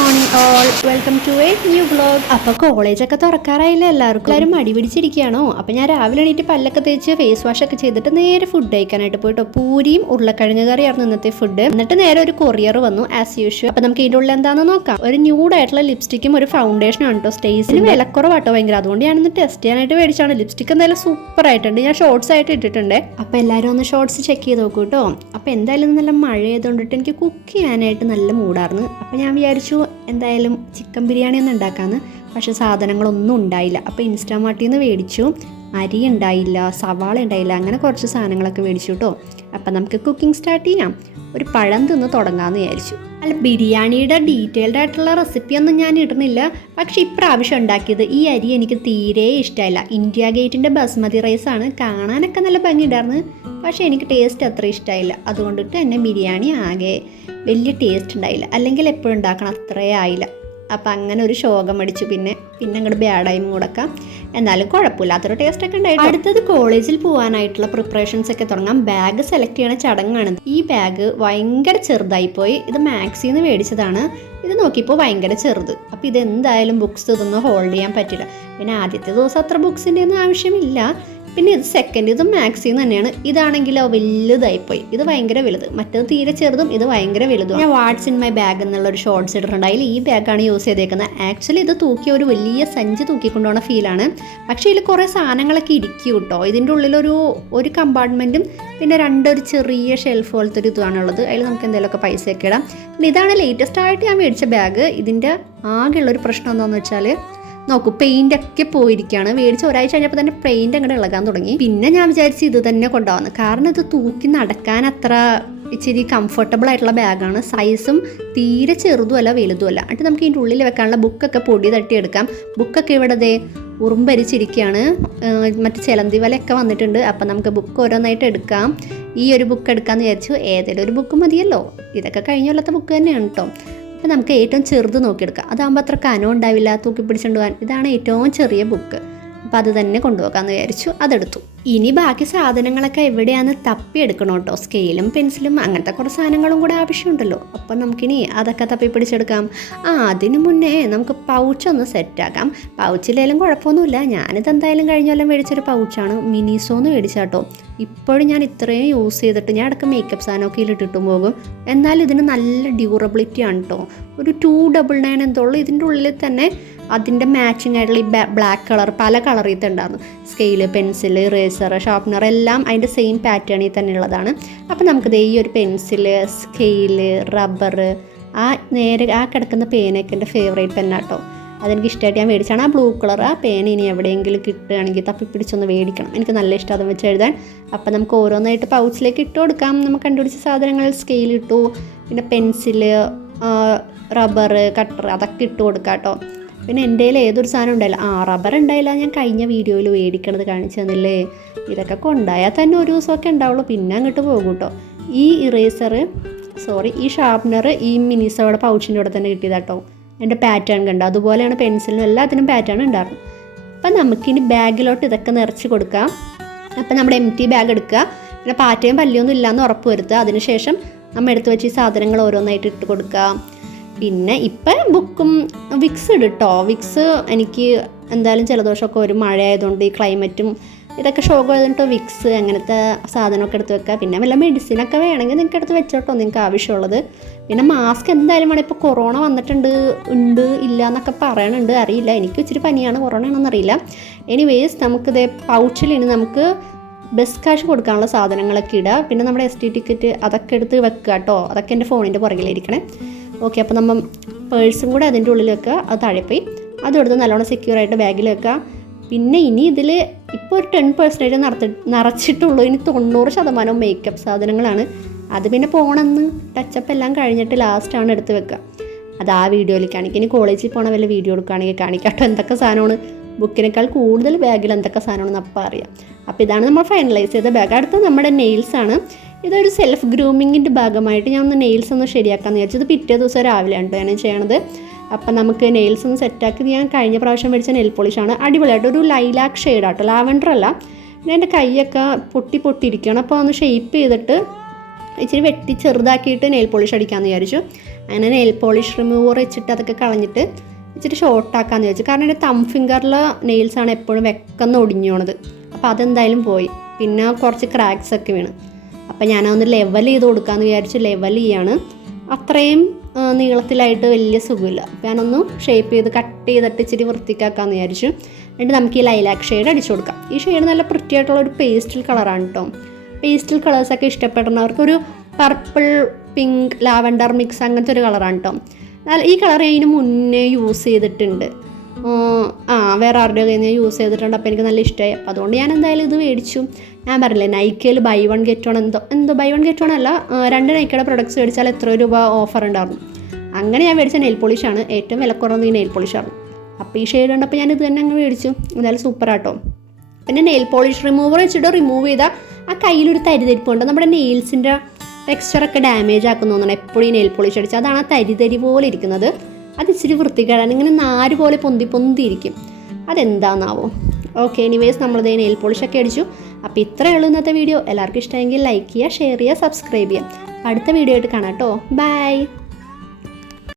Morning all, welcome to a new vlog. അപ്പോൾ കോളേജൊക്കെ തുറക്കാറായില്ല, എല്ലാവരും മടി പിടിച്ചിരിക്കുകയാണോ? അപ്പോൾ ഞാൻ രാവിലെ എണീറ്റ് പല്ലൊക്കെ തേച്ച് ഫേസ് വാഷ് ഒക്കെ ചെയ്തിട്ട് നേരെ ഫുഡ് കഴിക്കാനായിട്ട് പോയിട്ടോ. പൂരിയും ഉരുളക്കിഴങ്ങ് കറിയായിരുന്നു ഇന്നത്തെ ഫുഡ്. എന്നിട്ട് നേരെ ഒരു കൊറിയർ വന്നു ആസ് യൂഷ്വൽ. അപ്പോൾ നമുക്ക് ഇതിൻ്റെ ഉള്ളിൽ എന്താണെന്ന് നോക്കാം. ഒരു ന്യൂഡായിട്ടുള്ള ലിപ്സ്റ്റിക്കും ഒരു ഫൗണ്ടേഷനും ആണ് കേട്ടോ. സ്റ്റേസിന് വിലക്കുറവാട്ടോ ഭയങ്കര, അതുകൊണ്ട് ഞാനൊന്ന് ടെസ്റ്റ് ചെയ്യാനായിട്ട് മേടിച്ചാണ്. ലിപ്സ്റ്റിക് എന്തായാലും സൂപ്പർ ആയിട്ടുണ്ട്. ഞാൻ ഷോർട്സ് ആയിട്ട് ഇട്ടിട്ടുണ്ട്. അപ്പോൾ എല്ലാവരും ഒന്ന് ഷോർട്സ് ചെക്ക് ചെയ്ത് നോക്കൂ കേട്ടോ. അപ്പോൾ എന്തായാലും നല്ല മഴ ചെയ്തുകൊണ്ടിട്ട് എനിക്ക് കുക്ക് ചെയ്യാനായിട്ട് നല്ല മൂടായിരുന്നു. അപ്പോൾ ഞാൻ വിചാരിച്ചു എന്തായാലും ചിക്കൻ ബിരിയാണി ഒന്നും ഉണ്ടാക്കാമെന്ന്. പക്ഷേ സാധനങ്ങളൊന്നും ഉണ്ടായില്ല. അപ്പോൾ ഇൻസ്റ്റാമാർട്ടിൽ നിന്ന് മേടിച്ചു. അരി ഉണ്ടായില്ല, സവാള ഉണ്ടായില്ല, അങ്ങനെ കുറച്ച് സാധനങ്ങളൊക്കെ മേടിച്ചു കേട്ടോ. അപ്പം നമുക്ക് കുക്കിംഗ് സ്റ്റാർട്ട് ചെയ്യാം. ഒരു പഴം തിന്ന് തുടങ്ങാമെന്ന് വിചാരിച്ചു. അല്ല, ബിരിയാണിയുടെ ഡീറ്റെയിൽഡ് ആയിട്ടുള്ള റെസിപ്പിയൊന്നും ഞാൻ ഇടുന്നില്ല. പക്ഷേ ഇപ്രാവശ്യം ഉണ്ടാക്കിയത് ഈ അരി എനിക്ക് തീരെ ഇഷ്ടമായില്ല. ഇന്ത്യ ഗേറ്റിൻ്റെ ബസ്മതി റൈസാണ്. കാണാനൊക്കെ നല്ല ഭംഗിയുണ്ടായിരുന്നു, പക്ഷേ എനിക്ക് ടേസ്റ്റ് അത്ര ഇഷ്ടമായില്ല. അതുകൊണ്ടിട്ട് തന്നെ ബിരിയാണി ആകെ വലിയ ടേസ്റ്റ് ഉണ്ടായില്ല. അല്ലെങ്കിൽ എപ്പോഴും ഉണ്ടാക്കണം അത്രേ ആയില്ല. അപ്പം അങ്ങനെ ഒരു ശോകം അടിച്ചു. പിന്നെ അങ്ങോട്ട് ബാഡായി മൂടക്കാം. എന്നാലും കുഴപ്പമില്ലാത്തൊരു ടേസ്റ്റൊക്കെ ഉണ്ടായിട്ട് അടുത്തത് കോളേജിൽ പോകാനായിട്ടുള്ള പ്രിപ്പറേഷൻസ് ഒക്കെ തുടങ്ങാം. ബാഗ് സെലക്ട് ചെയ്യണ ചടങ്ങാണ്. ഈ ബാഗ് ഭയങ്കര ചെറുതായിപ്പോയി. ഇത് മാക്സിൽ നിന്ന് മേടിച്ചതാണ്. ഇത് നോക്കിയപ്പോൾ ഭയങ്കര ചെറുത്. അപ്പോൾ ഇതെന്തായാലും ബുക്സ് ഇതൊന്നും ഹോൾഡ് ചെയ്യാൻ പറ്റില്ല. പിന്നെ ആദ്യത്തെ ദിവസം അത്ര ബുക്സിൻ്റെ ഒന്നും ആവശ്യമില്ല. പിന്നെ ഇത് സെക്കൻഡ്, ഇത് മാക്സിൽ തന്നെയാണ്. ഇതാണെങ്കിലോ വലുതായിപ്പോയി. ഇത് ഭയങ്കര വലുത്, മറ്റത് തീരെ ചെറുതും, ഇത് ഭയങ്കര വലുതും. ഞാൻ വാട്ട്സ് ഇൻ മൈ ബാഗ് എന്നുള്ളൊരു ഷോർട്സ് ഇട്ടിട്ടുണ്ട്. അതിൽ ഈ ബാഗാണ് യൂസ് ചെയ്തേക്കുന്നത്. ആക്ച്വലി ഇത് തൂക്കിയ ഒരു വലിയ സഞ്ചി തൂക്കിക്കൊണ്ടുപോകുന്ന ഫീലാണ്. പക്ഷേ ഇതിൽ കുറേ സാധനങ്ങളൊക്കെ ഇരിക്കും കേട്ടോ. ഇതിൻ്റെ ഉള്ളിലൊരു കമ്പാർട്ട്മെൻറ്റും പിന്നെ ഒരു ചെറിയ ഷെൽഫ് പോലത്തെ ഒരു ഇതാണുള്ളത്. അതിൽ നമുക്ക് എന്തെങ്കിലുമൊക്കെ പൈസയൊക്കെ ഇടാം. പിന്നെ ഇതാണ് ലേറ്റസ്റ്റ് ആയിട്ട് ഞാൻ മേടിച്ച ബാഗ്. ഇതിൻ്റെ ആകെയുള്ളൊരു പ്രശ്നം എന്താണെന്ന് വെച്ചാൽ നോക്കൂ, പെയിൻ്റ് ഒക്കെ പോയിരിക്കുകയാണ്. മേടിച്ച് ഒരാഴ്ച കഴിഞ്ഞപ്പോൾ തന്നെ പെയിൻ്റ് അങ്ങോട്ട് ഇളകാൻ തുടങ്ങി. പിന്നെ ഞാൻ വിചാരിച്ചു ഇത് തന്നെ കൊണ്ടുപോകുന്നത്. കാരണം ഇത് തൂക്കി നടക്കാൻ അത്ര ഇച്ചിരി കംഫർട്ടബിൾ ആയിട്ടുള്ള ബാഗാണ്. സൈസും തീരെ ചെറുതുമല്ല വലുതുമല്ല. എന്നിട്ട് നമുക്ക് ഇതിൻ്റെ ഉള്ളിൽ വെക്കാനുള്ള ബുക്കൊക്കെ പൊടി തട്ടിയെടുക്കാം. ബുക്കൊക്കെ ഇവിടെ ദേ ഉറുമ്പരിച്ചിരിക്കുകയാണ്. മറ്റ് ചിലന്തി വലയൊക്കെ വന്നിട്ടുണ്ട്. അപ്പം നമുക്ക് ബുക്ക് ഓരോന്നായിട്ട് എടുക്കാം. ഈ ഒരു ബുക്ക് എടുക്കാമെന്ന് വിചാരിച്ചു. ഏതെങ്കിലും ഒരു ബുക്ക് മതിയല്ലോ. ഇതൊക്കെ കഴിഞ്ഞ കൊല്ലത്തെ ബുക്ക് തന്നെയാണ് കേട്ടോ. അപ്പോൾ നമുക്ക് ഏറ്റവും ചെറുത് നോക്കിയെടുക്കാം. അതാകുമ്പോൾ അത്ര കനം ഉണ്ടാവില്ല, തൂക്കി പിടിച്ചുകൊണ്ട് പോകാൻ. ഇതാണ് ഏറ്റവും ചെറിയ ബുക്ക്. അപ്പോൾ അത് തന്നെ കൊണ്ടുപോകാമെന്ന് വിചാരിച്ചു. അതെടുത്തു. ഇനി ബാക്കി സാധനങ്ങളൊക്കെ എവിടെയാണെന്ന് തപ്പിയെടുക്കണം കേട്ടോ. സ്കെയിലും പെൻസിലും അങ്ങനത്തെ കുറച്ച് സാധനങ്ങളും കൂടെ ആവശ്യമുണ്ടല്ലോ. അപ്പം നമുക്കിനി അതൊക്കെ തപ്പി പിടിച്ചെടുക്കാം. അതിന് മുന്നേ നമുക്ക് പൗച്ചൊന്ന് സെറ്റാക്കാം. പൗച്ചിലേലും കുഴപ്പമൊന്നുമില്ല. ഞാനിത് എന്തായാലും കഴിഞ്ഞ കൊല്ലം മേടിച്ചൊരു പൗച്ചാണ്. മിനിസോന്ന് മേടിച്ചാട്ടോ. ഇപ്പോഴും ഞാൻ ഇത്രയും യൂസ് ചെയ്തിട്ട് ഞാൻ ഇടയ്ക്ക് മേക്കപ്പ് സാധനമൊക്കെ ഇട്ടിട്ടും പോകും. എന്നാലും ഇതിന് നല്ല ഡ്യൂറബിലിറ്റി ആണ് കേട്ടോ. ഒരു 299 എന്തോളൂ. ഇതിൻ്റെ ഉള്ളിൽ തന്നെ അതിൻ്റെ മാച്ചിങ് ആയിട്ടുള്ള ഈ ബ്ലാക്ക് കളർ പല കളറിൽ ഉണ്ടായിരുന്നു. സ്കെയില്, പെൻസില്, ഇറേസർ, ഷാർപ്പനർ എല്ലാം അതിൻ്റെ സെയിം പാറ്റേണിൽ തന്നെ ഉള്ളതാണ്. അപ്പോൾ നമുക്കിത് ഈ ഒരു പെൻസില്, സ്കെയില്, റബ്ബർ, നേരെ കിടക്കുന്ന പേനയൊക്കെ എൻ്റെ ഫേവറേറ്റ് പെന്നാട്ടോ. അതെനിക്ക് ഇഷ്ടമായിട്ട് ഞാൻ മേടിച്ചാണ്. ആ ബ്ലൂ കളർ ആ പേന ഇനി എവിടെയെങ്കിലും കിട്ടുകയാണെങ്കിൽ തപ്പിപ്പിടിച്ചൊന്ന് മേടിക്കണം. എനിക്ക് നല്ല ഇഷ്ടം അതും വെച്ച് എഴുതാൻ. അപ്പോൾ നമുക്ക് ഓരോന്നായിട്ട് പൗച്ചിലേക്ക് ഇട്ട് കൊടുക്കാം. നമുക്ക് കണ്ടുപിടിച്ച സാധനങ്ങൾ സ്കെയിൽ ഇട്ടു, പിന്നെ പെൻസില്, റബ്ബർ, കട്ടർ അതൊക്കെ ഇട്ട് കൊടുക്കാം കേട്ടോ. പിന്നെ എൻ്റെ കയ്യിൽ ഏതൊരു സാധനം ഉണ്ടായില്ല. റബ്ബർ ഉണ്ടായില്ല. ഞാൻ കഴിഞ്ഞ വീഡിയോയിൽ മേടിക്കണത് കാണിച്ചു തന്നില്ലേ. ഇതൊക്കെ കൊണ്ടുപോയാൽ തന്നെ ഒരു ദിവസമൊക്കെ ഉണ്ടാവുള്ളൂ, പിന്നെ അങ്ങോട്ട് പോകും കേട്ടോ. ഈ ഷാർപ്നർ ഈ മിനിസോയുടെ പൗച്ചിൻ്റെ കൂടെ തന്നെ കിട്ടിയതാട്ടോ. എൻ്റെ പാറ്റേൺ കണ്ടോ, അതുപോലെയാണ് പെൻസിലിനും എല്ലാത്തിനും പാറ്റേൺ ഉണ്ടായിരുന്നു. അപ്പം നമുക്കിനി ബാഗിലോട്ട് ഇതൊക്കെ നിറച്ച് കൊടുക്കാം. അപ്പം നമ്മുടെ എംറ്റി ബാഗ് എടുക്കുക. പിന്നെ പാറ്റയും പല്ലിയൊന്നും ഇല്ലയെന്ന് ഉറപ്പ് വരുത്തുക. അതിനുശേഷം നമ്മൾ എടുത്ത് വെച്ച് ഈ സാധനങ്ങൾ ഓരോന്നായിട്ട് ഇട്ട് കൊടുക്കാം. പിന്നെ ഇപ്പം ബുക്കും വിക്സ് ഇട്ടോ. വിക്സ് എനിക്ക് എന്തായാലും ജലദോഷമൊക്കെ ഒരു മഴ ആയതുകൊണ്ട് ഈ ക്ലൈമറ്റും ഇതൊക്കെ ഷോക്ക് ആയതുകൊണ്ട് വിക്സ് അങ്ങനത്തെ സാധനമൊക്കെ എടുത്ത് വെക്കുക. പിന്നെ വല്ല മെഡിസിനൊക്കെ വേണമെങ്കിൽ നിങ്ങൾക്ക് എടുത്ത് വെച്ചോട്ടോ, നിങ്ങൾക്ക് ആവശ്യമുള്ളത്. പിന്നെ മാസ്ക് എന്തായാലും വേണം. ഇപ്പോൾ കൊറോണ വന്നിട്ടുണ്ട്, ഇല്ല എന്നൊക്കെ പറയണുണ്ട്. അറിയില്ല, എനിക്ക് ഇച്ചിരി പനിയാണ്, കൊറോണ ആണെന്ന് അറിയില്ല. എനിവേസ് നമുക്കിത് പൗച്ചിൽ ഇനി നമുക്ക് ബസ് കാഷ് കൊടുക്കാനുള്ള സാധനങ്ങളൊക്കെ ഇടുക. പിന്നെ നമ്മുടെ ST ടിക്കറ്റ് അതൊക്കെ എടുത്ത് വെക്കുക കേട്ടോ. അതൊക്കെ എൻ്റെ ഫോണിൻ്റെ പുറകിലിരിക്കണേ. ഓക്കെ, അപ്പോൾ നമ്മൾ പേഴ്സും കൂടെ അതിൻ്റെ ഉള്ളിൽ വെക്കുക. അത് താഴെ പോയി അതെടുത്ത് നല്ലോണം സെക്യൂറായിട്ട് ബാഗിൽ വെക്കുക. പിന്നെ ഇനി ഇതിൽ ഇപ്പോൾ ഒരു 10% നിറച്ചിട്ടുള്ളൂ. ഇനി 90% മേക്കപ്പ് സാധനങ്ങളാണ്. അത് പിന്നെ പോകണമെന്ന് ടച്ചപ്പ് എല്ലാം കഴിഞ്ഞിട്ട് ലാസ്റ്റാണ് എടുത്ത് വെക്കുക. അത് ആ വീഡിയോയിൽ കാണിക്കുക. ഇനി കോളേജിൽ പോകണ വല്ല വീഡിയോ എടുക്കുകയാണെങ്കിൽ കാണിക്കാട്ടോ എന്തൊക്കെ സാധനമാണ്. ബുക്കിനേക്കാൾ കൂടുതൽ ബാഗിൽ എന്തൊക്കെ സാധനമാണെന്ന് അപ്പം അറിയാം. അപ്പോൾ ഇതാണ് നമ്മൾ ഫൈനലൈസ് ചെയ്ത ബാഗ്. അടുത്ത നമ്മുടെ നെയിൽസാണ്. ഇതൊരു സെൽഫ് ഗ്രൂമിങ്ങിൻ്റെ ഭാഗമായിട്ട് ഞാൻ ഒന്ന് നെയിൽസ് ഒന്ന് ശരിയാക്കാമെന്ന് വിചാരിച്ചത്. പിറ്റേ ദിവസം രാവിലെയാണ് കേട്ടോ ഞാൻ ചെയ്യണത്. അപ്പം നമുക്ക് നെയിൽസ് ഒന്ന് സെറ്റാക്കി. ഞാൻ കഴിഞ്ഞ പ്രാവശ്യം മേടിച്ച നെയിൽ പോളിഷാണ്. അടിപൊളിയായിട്ട് ഒരു ലൈലാക്ക് ഷെയ്ഡാട്ടോ, ലാവൻഡർ അല്ല. പിന്നെ എൻ്റെ കൈയൊക്കെ പൊട്ടിയിരിക്കുകയാണ്. അപ്പോൾ ഒന്ന് ഷെയ്പ്പ് ചെയ്തിട്ട് ഇച്ചിരി വെട്ടി ചെറുതാക്കിയിട്ട് നെയിൽ പോളിഷ് അടിക്കാമെന്ന് വിചാരിച്ചു. അങ്ങനെ നെയിൽ പോളിഷ് റിമൂവർ വെച്ചിട്ട് അതൊക്കെ കളഞ്ഞിട്ട് ഇച്ചിരി ഷോർട്ടാക്കാമെന്ന് വിചാരിച്ചു. കാരണം എൻ്റെ തം ഫിംഗറിലെ നെയിൽസാണ് എപ്പോഴും വെക്കുന്ന ഒടിഞ്ഞു പോണത്. അപ്പോൾ അതെന്തായാലും പോയി. പിന്നെ കുറച്ച് ക്രാക്സ് ഒക്കെ വീണ്. അപ്പോൾ ഞാനതൊന്ന് ലെവൽ ചെയ്ത് കൊടുക്കാമെന്ന് വിചാരിച്ചു. ലെവൽ ചെയ്യാണ്. അത്രയും നീളത്തിലായിട്ട് വലിയ സുഖമില്ല. അപ്പോൾ ഞാനൊന്ന് ഷേപ്പ് ചെയ്ത് കട്ട് ചെയ്തിട്ട് ഇച്ചിരി വൃത്തിക്കാക്കാമെന്ന് വിചാരിച്ചു. എന്നിട്ട് നമുക്ക് ഈ ലൈലാക്ക് ഷെയ്ഡ് അടിച്ചു കൊടുക്കാം. ഈ ഷെയ്ഡ് നല്ല വൃത്തിയായിട്ടുള്ള ഒരു പേസ്റ്റൽ കളറാണ് കേട്ടോ. പേസ്റ്റൽ കളേഴ്സൊക്കെ ഇഷ്ടപ്പെടുന്നവർക്ക് ഒരു പർപ്പിൾ, പിങ്ക്, ലാവൻഡർ മിക്സ് അങ്ങനത്തെ ഒരു കളറാണ് കേട്ടോ. ഈ കളർ അതിന് മുന്നേ യൂസ് ചെയ്തിട്ടുണ്ട്. വേറെ ആരുടെ കയ്യിൽ നിന്ന് യൂസ് ചെയ്തിട്ടുണ്ട്. അപ്പോൾ എനിക്ക് നല്ല ഇഷ്ടമായി. അപ്പോൾ അതുകൊണ്ട് ഞാൻ എന്തായാലും ഇത് മേടിച്ചു. ഞാൻ പറഞ്ഞില്ലേ നൈക്കയിൽ ബൈ 1 get 1 എന്തോ ബൈ 1 get 1 അല്ല, 2 നൈക്കയുടെ പ്രൊഡക്ട്സ് മേടിച്ചാൽ എത്ര രൂപ ഓഫർ ഉണ്ടായിരുന്നു. അങ്ങനെ ഞാൻ മേടിച്ച നെയിൽ പോളിഷാണ്. ഏറ്റവും വില കുറഞ്ഞ ഈ നെയിൽ പോളിഷാണ്. അപ്പോൾ ഈ ഷെയ്ഡ് കണ്ടപ്പോൾ ഞാൻ ഇത് തന്നെ അങ്ങ് മേടിച്ചു. എന്തായാലും സൂപ്പറാട്ടോ. പിന്നെ നെയിൽ പോളിഷ് റിമൂവർ വെച്ചിട്ട് റിമൂവ് ചെയ്താൽ ആ കയ്യിലൊരു തരിതരിപ്പുണ്ട്. നമ്മുടെ നെയിൽസിൻ്റെ ടെക്സ്ചറൊക്കെ ഡാമേജ് ആക്കുന്നു തോന്നണം എപ്പോഴും ഈ നെയിൽ പോളിഷ് അടിച്ച്. അതാണ് ആ തരി പോലെ ഇരിക്കുന്നത്. അത് ഇച്ചിരി വൃത്തികേടാണ്. ഇങ്ങനെ നാര് പോലെ പൊന്തിയിരിക്കും. അതെന്താണെന്നാവോ. ഓക്കെ, എനിവേസ് നമ്മളിത് നെയിൽ പോളിഷൊക്കെ അടിച്ചു. അപ്പോൾ ഇത്രയേ ഉള്ളൂ ഇന്നത്തെ വീഡിയോ. എല്ലാവർക്കും ഇഷ്ടമെങ്കിൽ ലൈക്ക് ചെയ്യുക, ഷെയർ ചെയ്യുക, സബ്സ്ക്രൈബ് ചെയ്യുക. അടുത്ത വീഡിയോ ആയിട്ട് കാണാം കേട്ടോ. ബൈ.